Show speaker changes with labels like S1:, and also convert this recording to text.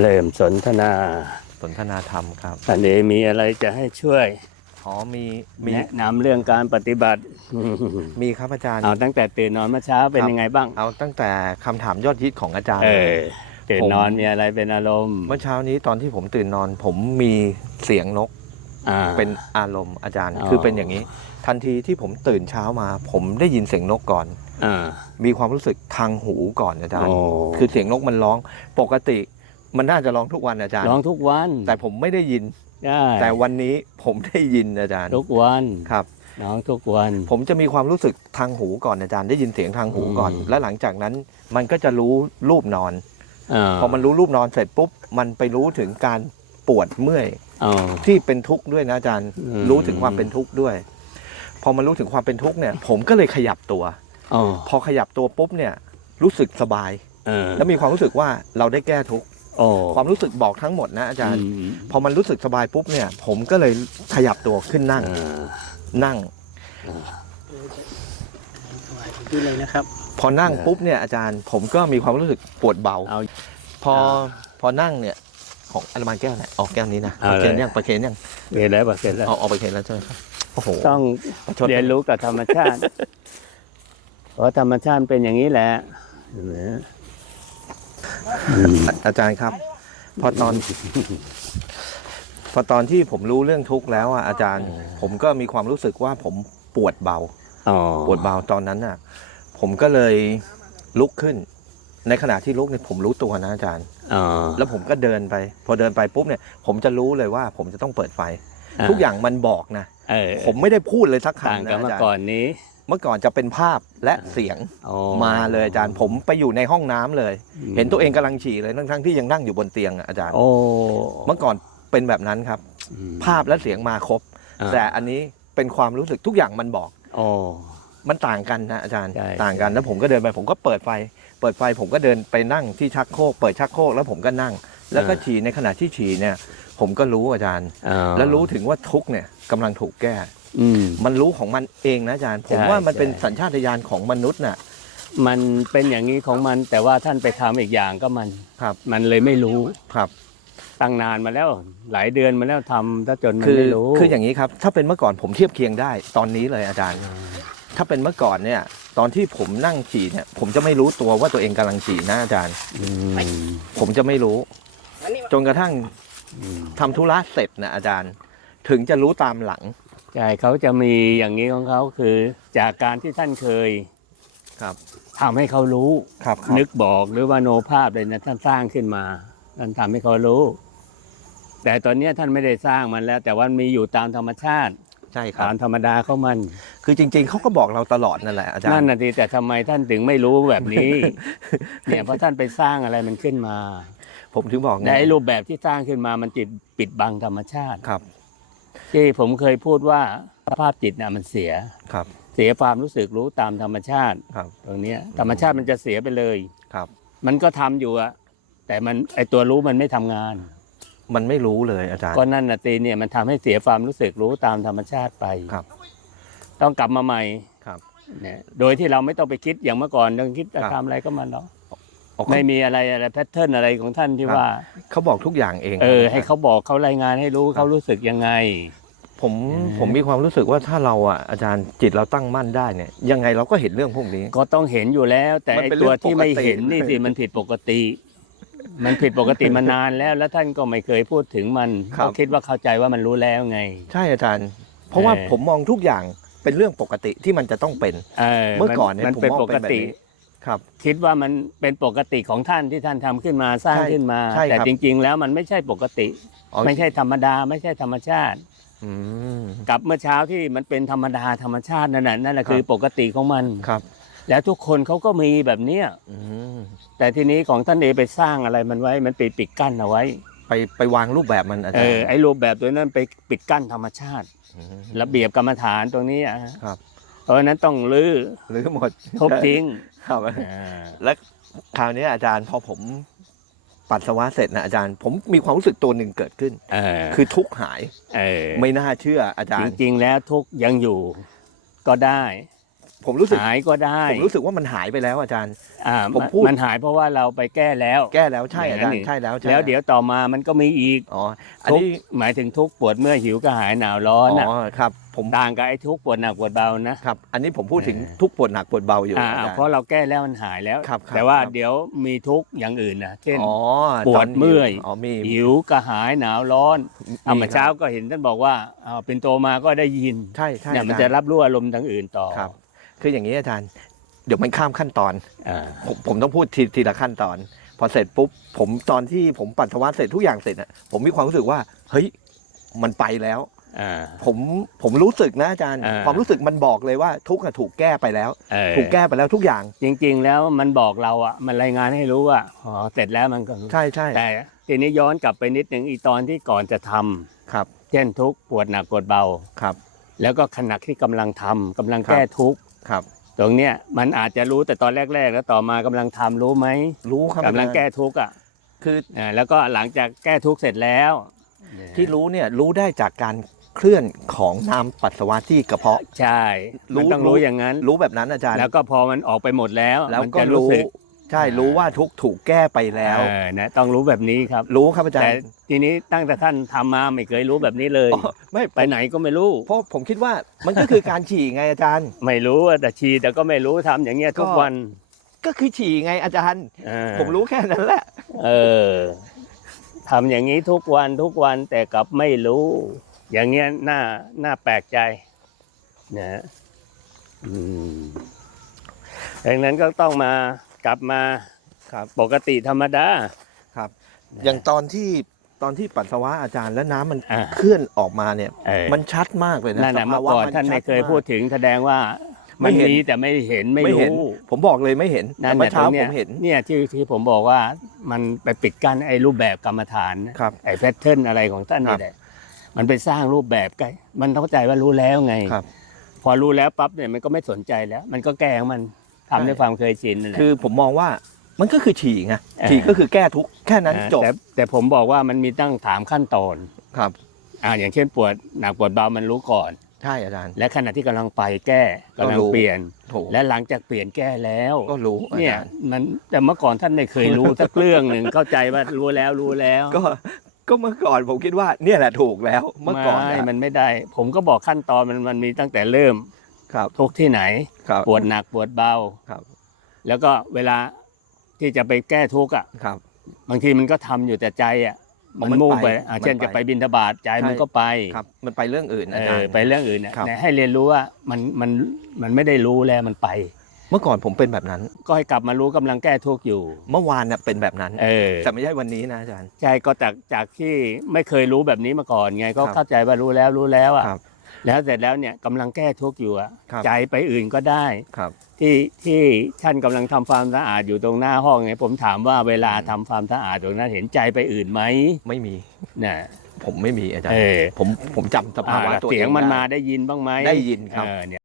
S1: เริ่มสนทนา
S2: สนทนาธรรมครับ
S1: อันนี้มีอะไรจะให้ช่วย
S2: อ๋อมีมี
S1: แนะนำเรื่องการปฏิบัติ
S2: มีครับอาจารย์
S1: เอาตั้งแต่ตื่นนอนเมื่อเช้าเป็น
S2: ครับ
S1: ยังไงบ้าง
S2: เอาตั้งแต่คำถามยอดฮิตของอาจารย์
S1: เอ
S2: เลย
S1: อตื่น
S2: ผม
S1: นอนมีอะไรเป็นอารมณ์
S2: เมื่อเช้านี้ตอนที่ผมตื่นนอน ผมมีเสียงนก
S1: อ่า
S2: เป็นอารมณ์อาจารย์
S1: อ๋อ
S2: คือเป็นอย่างนี้ ทันทีที่ผมตื่นเช้ามา ผมได้ยินเสียงนกก่อน
S1: อ่า
S2: มีความรู้สึกทางหูก่อนอาจารย์
S1: โอ้
S2: คือเสียงนกมันร้อง ปกติ มันน่าจะร้องทุกวันอาจารย์
S1: ร้องทุกวัน
S2: แต่ผมไม่ได้ยิน
S1: ได้
S2: แต่วันนี้ผมได้ยินอาจารย์
S1: ทุกวัน
S2: ครับ
S1: ร้องทุกวัน
S2: ผมจะมีความรู้สึกทางหูก่อนอาจารย์ได้ยินเสียงทางหูก่อน
S1: อืม
S2: แล้วหลังจากนั้น มันก็จะรู้รูปนอนาพอมันรู้รูปนอนเสร็จปุ๊บมันไปรู้ถึงการปวดเมื่อย
S1: อ๋อ
S2: ที่เป็นทุกข์ด้วยนะอาจารย์
S1: อืม
S2: รู้ถึงความเป็นทุกข์ด้วย พอมันรู้ถึงความเป็นทุกข์เนี่ย ผมก็เลยขยับตัว
S1: อ๋อ
S2: พอขยับตัวปุ๊บเนี่ย รู้สึกสบาย
S1: เออ
S2: แล้วมีความรู้สึกว่าเราได้แก้ทุกข์
S1: โอ้
S2: ความรู้สึกบอกทั้งหมดนะอาจารย์
S1: ม
S2: พอมันรู้สึกสบายปุ๊บเนี่ย ผมก็เลยขยับตัวขึ้นนั่ง
S1: อ่า
S2: นั่ง
S3: ที่เลยนะครับ
S2: พอนั่งปุ๊บเนี่ยอาจารย์ ผมก็มีความรู้สึกปวดเบา
S1: เอา
S2: พอพอนั่งเนี่ยของอัลมานแก้วไหนออกแก้วนี้นะ
S1: เอา
S2: ประ
S1: เลย
S2: เคนยังประเคนยัง
S1: เรียนแล้วปะเสร็จแล้ว
S2: เอาออกไปเคนแล้วใช่ไหมครับโอ้โห
S1: ต้อง
S2: ประชด
S1: เรียนรู้กับธรรมชาติเพราะธรรมชาติเป็นอย่างนี้แหละเห็นไหม อืม
S2: อาจารย์ครับ พอตอน พอตอนที่ผมรู้เรื่องทุกข์แล้วอะอาจารย์ ผมก็มีความรู้สึกว่าผมปวดเบา
S1: อ๋อ
S2: ปวดเบาตอนนั้นน่ะ ผมก็เลยลุกขึ้น ในขณะที่ลุกเนี่ยผมรู้ตัวนะอาจารย์
S1: อ๋อ
S2: แล้วผมก็เดินไป พอเดินไปปุ๊บเนี่ย ผมจะรู้เลยว่า ผมจะต้องเปิดไฟ ทุกอย่างมันบอกนะ
S1: เออ
S2: ผมไม่ได้พูดเลยสัก
S1: ต่าง
S2: คำนะ
S1: กัน
S2: อา
S1: เมื่อ
S2: จารย์
S1: ก่อนนี้
S2: เมื่อก่อนจะเป็นภาพและเสียง
S1: อ๋อ
S2: มาเลยอาจารย์ผมไปอยู่ในห้องน้ำเลยเห็นตัวเองกำลังฉี่เลยทั้งๆที่ยังนั่งอยู่บนเตียงอะอาจารย์
S1: โอ้
S2: เมื่อก่อนเป็นแบบนั้นครับ
S1: อืม
S2: ภาพและเสียงมาครบ
S1: อ่า
S2: แต่อันนี้เป็นความรู้สึกทุกอย่างมันบอก
S1: โอ้
S2: มันต่างกันนะอาจารย์
S1: ใช่
S2: ต่างกันแล้วผมก็เดินไปผมก็เปิดไฟ เปิดไฟผมก็เดินไปนั่งที่ชักโครกเปิดชักโครกแล้วผมก็นั่ง แล้วก็ฉี่ในขณะที่ฉี่เนี่ย ผมก็รู้อาจารย์
S1: อ๋อ
S2: แล้วรู้ถึงว่าทุกข์เนี่ยกำลังถูกแก้
S1: อืม
S2: มันรู้ของมันเองนะอาจารย์ ผม
S1: ใช่
S2: ว่ามันเป็น
S1: ใช่
S2: สัญชาตญาณของมนุษย์น่ะ
S1: มันเป็นอย่างนี้ของมันแต่ว่าท่านไปทำอีกอย่างก็มัน
S2: ครับ
S1: มันเลยไม่รู้
S2: ครับ
S1: ตั้งนานมาแล้ว หลายเดือนมาแล้วทำถ้าจนมัน
S2: คือ
S1: ไม่รู้
S2: คืออย่างนี้ครับ ถ้าเป็นเมื่อก่อนผมเทียบเคียงได้ตอนนี้เลยอาจารย์ ถ้าเป็นเมื่อก่อนเนี่ย ตอนที่ผมนั่งฉี่เนี่ยผมจะไม่รู้ตัวว่าตัวเองกำลังฉี่นะอาจารย์
S1: อืม
S2: ผมจะไม่รู้
S3: อันนี้
S2: จนกระทั่ง
S1: อืม
S2: ทำธุระเสร็จนะอาจารย์ ถึงจะรู้ตามหลัง
S1: ใช่เขาจะมีอย่างนี้ของเขาคือจากการที่ท่านเคย
S2: ครับ
S1: ทำให้เขารู้
S2: ครับ
S1: นึกบอกหรือว่าโนภาพเลยนะท่านสร้างขึ้นมาท่านทำให้เขารู้ แต่ตอนเนี้ยท่านไม่ได้สร้างมันแล้ว แต่ว่ามันมีอยู่ตามธรรมชาติ
S2: ใช่ครับ
S1: ตามธรรมดาเขามัน
S2: คือจริง ๆเขาก็บอกเราตลอดนั่นแหละอาจาร
S1: นั่น
S2: ย์
S1: น่ะทีแต่ทำไมท่านถึงไม่รู้แบบนี้ เนี่ยเพราะท่านไปสร้างอะไรมันขึ้นมา
S2: ผมถึงบอกไง
S1: ในไอ้รูปแบบที่สร้างขึ้นมามันจิตปิดบังธรรมชาติ
S2: ครับ
S1: ที่ผมเคยพูดว่าสภาพจิตน่ะมันเสีย
S2: ครับ
S1: เสียความรู้สึกรู้ตามธรรมชาติ
S2: ครับ
S1: ตรงเนี้ยธรรมชาติมันจะเสียไปเลย
S2: ครับ
S1: มันก็ทำอยู่อะแต่มันไอตัวรู้มันไม่ทำงาน
S2: มันไม่รู้เลยอาจารย์
S1: ก็นั่นน่ะตีเนี่ยมันทำให้เสียความรู้สึกรู้ตามธรรมชาติไป
S2: ครับ
S1: ต้องกลับมาใหม่
S2: ครับ
S1: เนี่ยโดยที่เราไม่ต้องไปคิดอย่างเมื่อก่อนต้องคิดจะ
S2: ครับ
S1: ทำอะไรก็มันเนาะ
S2: อ๋อเขา
S1: ไม่มีอะไรอะไรแพทเทิร์นอะไรของท่านที่
S2: ครับ
S1: ว่า
S2: เขาบอกทุกอย่างเอง
S1: เออ
S2: ครับ
S1: ให้เขาบอกเขารายงานให้รู้เขารู้สึกยังไง
S2: ผม
S1: เออ
S2: ผมมีความรู้สึกว่าถ้าเราอะอาจารย์จิตเราตั้งมั่นได้เนี่ย ยังไงเราก็เห็นเรื่องพวกนี้
S1: ก็ต้องเห็นอยู่แล้ว แต่
S2: มัน
S1: ไอ
S2: เป็น
S1: ตัว
S2: เรื่อง
S1: ที่ไม่
S2: ปกติ
S1: เห็นนี่สิมันผิดปกติ มันผิดปกติมานานแล้ว แล้วท่านก็ไม่เคยพูดถึงมัน
S2: ครับ
S1: เขาคิดว่าเข้าใจว่ามันรู้แล้วไง
S2: ใช่อาจารย์ เพราะว่า
S1: เออ
S2: ผมมองทุกอย่างเป็นเรื่องปกติที่มันจะต้องเป็น
S1: เออ
S2: เมื่อก่อนเนี่ย
S1: มัน
S2: ผม
S1: เป็น
S2: มอง
S1: ป
S2: เป็น
S1: ก
S2: แบบ
S1: ติ
S2: นี้ ครับ
S1: คิดว่ามันเป็นปกติของท่านที่ท่านทำขึ้นมาสร้าง
S2: ใช่
S1: ขึ้นมา
S2: ใช่
S1: แต่
S2: ครับ
S1: จริง ๆ แล้วมันไม่ใช่ปกติ
S2: อ๋อ
S1: ไม่ใช่ธรรมดา ไม่ใช่ธรรมชาติ
S2: อืม
S1: กับเมื่อเช้าที่มันเป็นธรรมดาธรรมชาตินั่นแหละนั่นแหละ
S2: ครับ
S1: คือปกติของมัน
S2: ครับ
S1: แล้วทุกคนเขาก็มีแบบเนี้ย
S2: อืม
S1: แต่ทีนี้ของท่านเอไปสร้างอะไรมันไว้มันปิดปิดกั้นเอาไว้
S2: ไปไปวางรูปแบบมันอา
S1: เอ
S2: จาร
S1: อ
S2: ย์
S1: ไอ้รูปแบบตัวนั้นไปปิดกั้นธรรมชาติ
S2: ม
S1: ระเบียบกรรมฐานตรงนี้อะฮะ
S2: ครับ
S1: เพราะฉะนั้นต้องลื้อ
S2: หรือหมด
S1: ทุบทิ้ง
S2: ครับ
S1: อ่า
S2: และคราวนี้อาจารย์พอผม ปัสสาวะเสร็จนะอาจารย์ ผมมีความรู้สึกตัวหนึ่งเกิดขึ้น
S1: เออ
S2: คือทุกข์หาย
S1: เออ
S2: ไม่น่าเชื่ออาจาร
S1: จ
S2: ย์
S1: ริงๆ แล้วทุกข์ยังอยู่ก็ได้
S2: ผมรู้สึก
S1: หายก็ได้
S2: ผมรู้สึกว่ามันหายไปแล้วอาจารย์
S1: อ่า
S2: ผมพูด
S1: มันหายเพราะว่าเราไปแก้แล้ว
S2: แก้แล้วใช่
S1: อย่าง
S2: อา
S1: นั้น
S2: จาร
S1: เอ
S2: ย์
S1: ง
S2: ใช่แล้วใช่
S1: แล้วเดี๋ยวต่อมามันก็มีอีก
S2: อ๋ออัน
S1: ทุก
S2: นี้
S1: หมายถึงทุกข์ปวดเมื่อยหิวก็หายหนาวร้อนอะ
S2: อ๋อครับ ผม
S1: ต่างกับไอ้ทุกข์ปวดหนักปวดเบานะ
S2: ครับ อันนี้ผมพูดถึง
S1: เออ
S2: ทุกปวดหนักปวดเบาอยู่
S1: อ่า
S2: อาจารย์
S1: เพราะเราแก้แล้วมันหายแล้ว
S2: ครับครับ
S1: แต่ว่า
S2: ครับ
S1: เดี๋ยวมีทุกข์อย่างอื่นนะเช่น
S2: อ๋อ
S1: ปวด
S2: ตน
S1: เมื่อย
S2: อ๋อมี
S1: หิวกระหายหนาวร้อนเอา
S2: มี
S1: เมื่อ
S2: ครับ
S1: เช้าก็เห็นท่านบอกว่าเอาเป็นโตมาก็ได้ยิน
S2: ใช่ใช่
S1: เนี่ยมัน
S2: อา
S1: จะ
S2: จารย์
S1: รับรู้อารมณ์ทางอื่นต่อ
S2: ครับ คืออย่างนี้อาจารย์ เดี๋ยวมันข้ามขั้นตอน
S1: อ่า
S2: ผมผมต้องพูดทีทีละขั้นตอน พอเสร็จปุ๊บผมตอนที่ผมปัสสาวะเสร็จทุกอย่างเสร็จอะผมมีความรู้สึกว่า เฮ้ย มันไปแล้ว
S1: อ่า
S2: ผมผมรู้สึกนะอาจารย์
S1: อ่า
S2: ความรู้สึกมันบอกเลยว่าทุกข์อะถูกแก้ไปแล้ว
S1: เออ
S2: ถูกแก้ไปแล้วทุกอย่าง
S1: จริง ๆ แล้วมันบอกเราอะมันรายงานให้รู้ว่าอ๋อเสร็จแล้วมันก็
S2: ใช่ใช่
S1: แต่ทีนี้ย้อนกลับไปนิดหนึ่งอีตอนที่ก่อนจะทำ
S2: ครับ
S1: เช่นทุกข์ปวดหนักปวดเบา
S2: ครับ
S1: แล้วก็ขณะที่กำลังทำกำลัง
S2: ครับ
S1: แก้ทุกข์
S2: ครับ
S1: ตรงเนี้ยมันอาจจะรู้แต่ตอนแรก ๆ แล้วต่อมากำลังทำรู้ไหม
S2: รู้ครับ
S1: กำลัง
S2: อาจารย์
S1: แก้ทุกข์อะ
S2: คือ
S1: อ่าแล้วก็หลังจากแก้ทุกข์เสร็จแล้ว
S2: ที่รู้เนี่ยรู้ได้จากการ เคลื่อนของน้ำปัสสาวะที่กระเพาะ
S1: ใช่
S2: รู้
S1: มันต้องรู้อย่างนั้น
S2: รู้แบบนั้นอาจารย์
S1: แล้วก็พอมันออกไปหมดแล้ว
S2: แล้ว
S1: มัน
S2: ก็
S1: จะรู้
S2: รู้
S1: สึก
S2: ใช่รู้ว่าทุกข์ถูกแก้ไปแล้ว
S1: เออนะต้องรู้แบบนี้ครับ
S2: รู้ครับอาจาร
S1: แต่
S2: ย์
S1: ทีนี้ตั้งแต่ท่านทำมาไม่เคยรู้แบบนี้เลย
S2: อ๋อไม่
S1: ไปไหนก็ไม่รู้
S2: เพราะผมคิดว่ามันก็คือการฉี่ไงอาจารย์
S1: ไม่รู้อะแต่ชีแต่ก็ไม่รู้ทำอย่างเงี้ยทุก
S2: ก็
S1: วัน
S2: ก็คือฉี่ไงอาจารย์
S1: เออ
S2: ผมรู้แค่นั้นแหละ
S1: เออทำอย่างนี้ทุกวันทุกวันแต่กลับไม่รู้ อย่างเงี้ยน่าน่าแปลกใจนะอืมดังนั้นก็ต้องมากลับมา
S2: ครับ
S1: ปกติธรรมดา
S2: ครับ อย่างตอนที่ตอนที่ปัสสาวะอาจารย์แล้วน้ำมัน
S1: อ่า
S2: เคลื่อนออกมาเนี่ย
S1: เออ
S2: มันชัดมากเลยนะ
S1: นั่นแหละ
S2: ส
S1: เมื่
S2: ภา
S1: อ
S2: วะ
S1: ก่อน
S2: มั
S1: ท่านไม่
S2: ชั
S1: เคย
S2: มก
S1: พูดถึงแสดงว่า
S2: ไม่
S1: มัน
S2: เห็น
S1: มีแต่ไม่เห็นไม่
S2: ไม่เห็น
S1: รู้
S2: ผมบอกเลยไม่เห็น
S1: นั่น
S2: แต่เมื่
S1: แห
S2: อ
S1: ละตร
S2: เช้าง
S1: เนี้
S2: ผ
S1: ย
S2: มเห็น
S1: เนี่ยที่ที่ผมบอกว่ามันไปปิดกั้นไอ้รูปแบบกรรมฐานนะครับไอ้แพทเทิร์นอะไรของท่าน
S2: ครั
S1: นี่
S2: บ
S1: แหละ มันไปสร้างรูปแบบไงมันเข้าใจว่ารู้แล้วไง
S2: ครับ
S1: พอรู้แล้วปั๊บเนี่ยมันก็ไม่สนใจแล้ว มันก็แก้ของมันทำด้วยความเคยชินนั่นแหละ
S2: คือผมมองว่ามันก็คือฉี่ไง
S1: เออ
S2: ฉี่ก็คือแก้ทุกข์แค่นั้น
S1: นะ
S2: จบ
S1: แต่แต่ผมบอกว่ามันมีตั้งถามขั้นตอน
S2: ครับ
S1: อ่าอย่างเช่นปวดหนักปวดเบามันรู้ก่อน
S2: ใช่อาจารย์
S1: และขณะที่กำลังไปแก้กำลัง
S2: ก็รู้
S1: เปลี่ยน
S2: ถูก
S1: และหลังจากเปลี่ยนแก้แล้ว
S2: ก็รู้อา
S1: เนี่ย
S2: จารย์
S1: มันแต่เมื่อก่อนท่านไม่เคยรู้สักเรื่องหนึ่งเข้าใจว่ารู้แล้วรู้แล้ว
S2: ก็ ก็เมื่อก่อนผมคิดว่าเนี่ยแหละถูกแล้วเมื่อก่อน
S1: ไม่
S2: อะ
S1: มันไม่ได้ ผมก็บอกขั้นตอนมันมันมีตั้งแต่เริ่ม
S2: ครับ
S1: ทุกที่ไหน
S2: ครับ
S1: ปวดหนักปวดเบา
S2: ครับ
S1: แล้วก็เวลาที่จะไปแก้ทุกข์อะ
S2: ครับ
S1: บางทีมันก็ทำอยู่แต่ใจอะ มัน
S2: มัน
S1: มุ่ง
S2: ไป
S1: ไปอะ
S2: มัน
S1: เช่น
S2: ไป
S1: จะไปบินทบาทใจมัน
S2: ใช่
S1: ก็ไป
S2: ครับ มันไปเรื่องอื่น
S1: เอ
S2: อาจาร
S1: อ
S2: ย์
S1: ไปเรื่องอื่นเนี่ย
S2: ครับ
S1: เนี่ยให้เรียนรู้ว่ามันมันมันไม่ได้รู้แล้วมันไป
S2: เมื่อก่อนผมเป็นแบบนั้น
S1: ก็ให้กลับมารู้กำลังแก้ทุกข์อยู่
S2: เมื่อวานน่ะเป็นแบบนั้น
S1: เออ
S2: แต่ไม่ใช่วันนี้นะอาจารย์
S1: ใช่ก็จากจากที่ไม่เคยรู้แบบนี้มาก่อนไง ก็
S2: ครับ
S1: เข้าใจว่ารู้แล้วรู้แล้วอะ
S2: ครับ
S1: แล้วเสร็จแล้วเนี่ยกำลังแก้ทุกข์อยู่อะ
S2: ครับ
S1: ใจไปอื่นก็ได้
S2: ครับ
S1: ที่ที่ท่านกำลังทำความสะอาดอยู่ตรงหน้าห้องไงผมถามว่าเวลาทำความสะอาดตรงนั้นเห็นใจไปอื่นไหม
S2: ไม่มี
S1: น่ะ
S2: ผมไม่มีอาจาร
S1: เอ
S2: ย์
S1: อ
S2: ผมผมจำสภาวะ
S1: อ่า
S2: ตัวเอง
S1: เสียงมัน
S2: ได้
S1: มาได้ยินบ้างไหม
S2: ได้ยินครับ
S1: เออเนี่ย